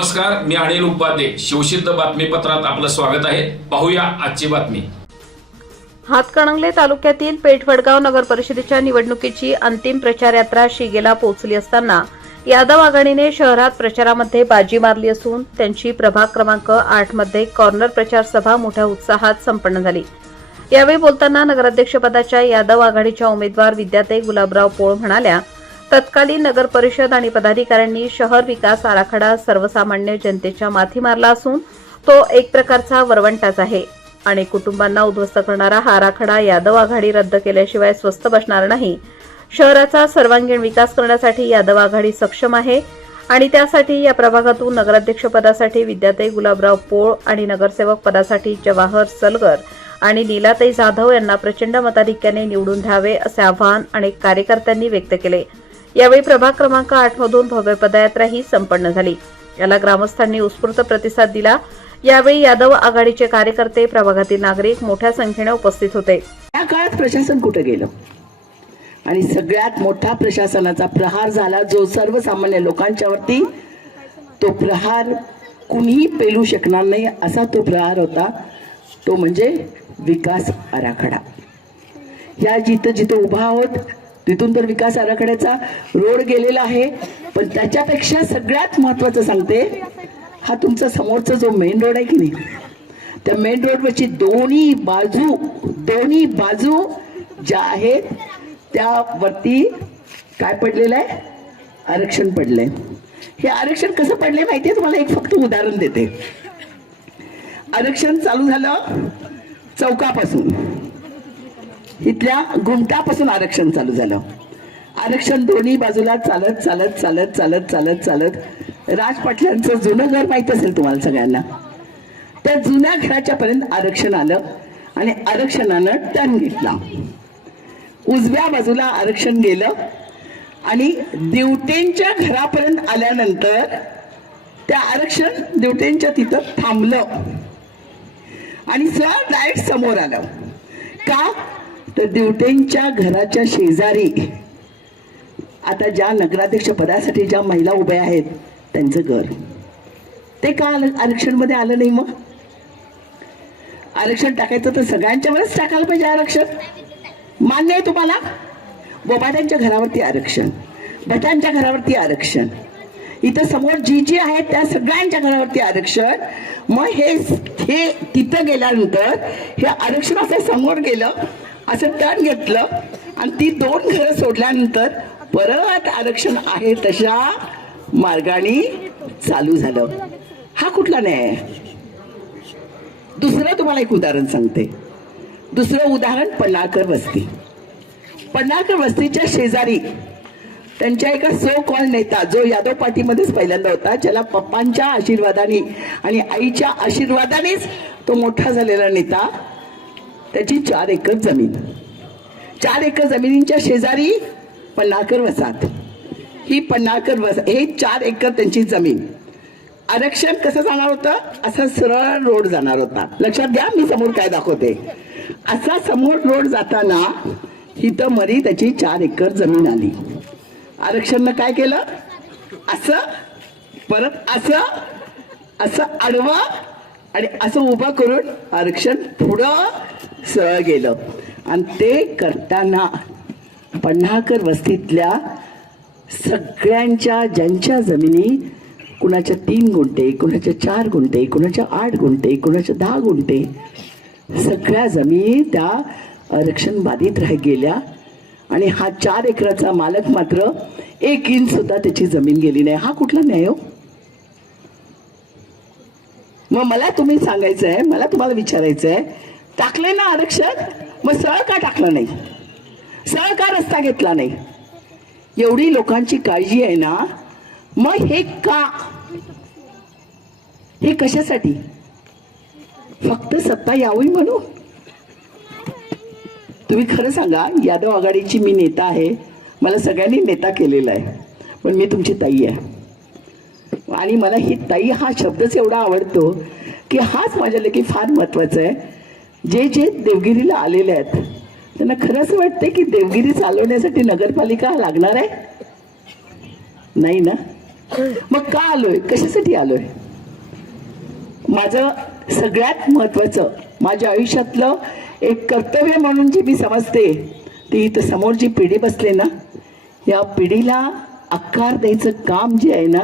नमस्कार मी अनिल उपाध्ये शिवसिद्ध बातमीपत्रात आपलं स्वागत आहे. पाहूया आजची बातमी. हातकणंगले तालुक्यातील पेठवडगाव नगर परिषदेच्या निवडणुकीची अंतिम प्रचार यात्रा शिगेला पोहोचली असताना यादव आघाडीने शहरात प्रचारामध्ये बाजी मारली असून त्यांची प्रभाग क्रमांक आठमध्ये कॉर्नर प्रचार सभा मोठ्या उत्साहात संपन्न झाली. यावेळी बोलताना नगराध्यक्षपदाच्या यादव आघाडीच्या उमेदवार विद्याते गुलाबराव पोळ म्हणाल्या तत्कालीन नगर परिषद आणि पदाधिकाऱ्यांनी शहर विकास आराखडा सर्वसामान्य जनतेच्या माथी मारला असून तो एक प्रकारचा वरवंटाच आहे. आणि कुटुंबांना उद्ध्वस्त करणारा हा आराखडा यादव आघाडी रद्द केल्याशिवाय स्वस्त बसणार नाही. शहराचा सर्वांगीण विकास करण्यासाठी यादव आघाडी सक्षम आहे आणि त्यासाठी या प्रभागातून नगराध्यक्षपदासाठी विद्याताई गुलाबराव पोळ आणि नगरसेवक पदासाठी जवाहर सलगर आणि नीलाताई जाधव यांना प्रचंड मताधिक्याने निवडून द्यावे असे आवाहन अनेक कार्यकर्त्यांनी व्यक्त केले. यावेळी प्रभाग क्रमांक आठ मधून भव्य पदयात्रा ही संपन्न झाली. याला ग्रामस्थांनी उत्स्फूर्त प्रतिसाद दिला. यावेळी यादव आघाडीचे कार्यकर्ते प्रभागातील नागरिक मोठ्या संख्येने उपस्थित होते. या काळात प्रशासन कुठं गेलं? आणि सगळ्यात मोठा प्रशासनाचा प्रहार झाला जो सर्वसामान्य लोकांच्यावरती तो प्रहार कुणीही पेलू शकणार नाही असा तो प्रहार होता. तो म्हणजे विकास आराखडा. या जिथं जिथं उभा आहोत तिथून तर विकास आराखड्याचा रोड गेलेला आहे. पण त्याच्यापेक्षा सगळ्यात महत्वाचं सांगते हा तुमचा समोरचा जो मेन रोड आहे की नाही? त्या मेन रोडवरची दोन्ही बाजू दोन्ही बाजू ज्या आहेत त्यावरती काय पडलेलं आहे? आरक्षण पडलंय. हे आरक्षण कसं पडले माहितीये तुम्हाला एक फक्त उदाहरण देते. आरक्षण चालू झालं चौकापासून. इथल्या घुमटापासून आरक्षण चालू झालं. आरक्षण दोन्ही बाजूला चालत चालत चालत चालत चालत चालत राज पाटलांचं जुनं घर माहीत असेल तुम्हाला सगळ्यांना. त्या जुन्या घराच्या पर्यंत आरक्षण आलं आणि आरक्षणानं टन घेतला. उजव्या बाजूला आरक्षण गेलं आणि दिवटेंच्या घरापर्यंत आल्यानंतर त्या आरक्षण दिवटेंच्या तिथं थांबलं. आणि सर डायरेक्ट समोर आलं. का? तर दिवटेंच्या घराच्या शेजारी आता ज्या नगराध्यक्ष पदासाठी ज्या महिला उभ्या आहेत त्यांचं घर. ते का आरक्षणमध्ये आलं नाही मग? आरक्षण टाकायचं तर सगळ्यांच्यावरच टाकायला पाहिजे आरक्षण. मान्य आहे तुम्हाला? बोबाट्यांच्या घरावरती आरक्षण भटांच्या घरावरती आरक्षण. इथं समोर जी जी आहेत त्या सगळ्यांच्या घरावरती आरक्षण. मग हे हे तिथं गेल्यानंतर हे आरक्षण असं समोर गेलं असं टर्न घेतलं. आणि ती दोन घरं सोडल्यानंतर परत आरक्षण आहे तशा मार्गाने चालू झालं. हा कुठला न्याय आहे? दुसरं तुम्हाला एक उदाहरण सांगते. दुसरं उदाहरण पन्नाळकर वस्ती. पन्नाळकर वस्तीच्या शेजारी त्यांच्या एका सो कॉल नेता जो यादव पार्टीमध्येच पहिल्यांदा होता ज्याला पप्पांच्या आशीर्वादाने आणि आईच्या आशीर्वादानेच तो मोठा झालेला नेता त्याची चार एकर जमीन. चार एकर जमिनींच्या शेजारी पन्नाकर वसाहत. ही पन्नाकर वसा हे चार एकर त्यांची जमीन. आरक्षण कसं जाणार होतं? असा सरळ रोड जाणार होता. लक्षात घ्या मी समोर काय दाखवते. असा समोर रोड जाताना इथं मरी त्याची चार एकर जमीन आली. आरक्षणनं काय केलं? असं परत असं असं आडवं आणि असं उभं करून आरक्षण पुढं सरळ गेलं. आणि ते करताना पन्हाकर वस्तीतल्या सगळ्यांच्या ज्यांच्या जमिनी कुणाच्या तीन गुंठे कुणाच्या चार गुंठे कुणाच्या आठ गुंठे कुणाच्या दहा गुंठे सगळ्या जमिनी त्या आरक्षण बाधित राह गेल्या. आणि हा चार एकराचा मालक मात्र एक इंच सुद्धा त्याची जमीन गेली नाही. हा कुठला न्याय हो? मग मला तुम्ही सांगायचं आहे मला तुम्हाला विचारायचं आहे टाकले ना आरक्षण? मग सरळ का टाकलं नाही? सरळ का रस्ता घेतला नाही? एवढी लोकांची काळजी आहे ना? मग हे का? हे कशासाठी? फक्त सत्ता यावी म्हणू? तुम्ही खरं सांगा यादव आघाडीची मी नेता आहे. मला सगळ्यांनी नेता केलेला आहे. पण मी तुमची ताई आहे. आणि मला ही ताई हा शब्दच एवढा आवडतो की हाच माझ्या लेखी फार महत्त्वाचा आहे. जे जे देवगिरीला आलेले आहेत त्यांना खरं असं की देवगिरी चालवण्यासाठी नगरपालिका लागणार आहे? नाही ना? मग का आलोय? कशासाठी आलोय? माझं सगळ्यात महत्वाचं माझ्या आयुष्यातलं एक कर्तव्य म्हणून जे मी समजते ती इथं समोर जी पिढी बसले ना या पिढीला आकार द्यायचं काम जे आहे ना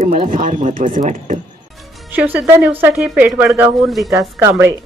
ते मला फार महत्वाचं वाटतं. शिवसिद्धा न्यूजसाठी पेठ वडगावहून विकास कांबळे.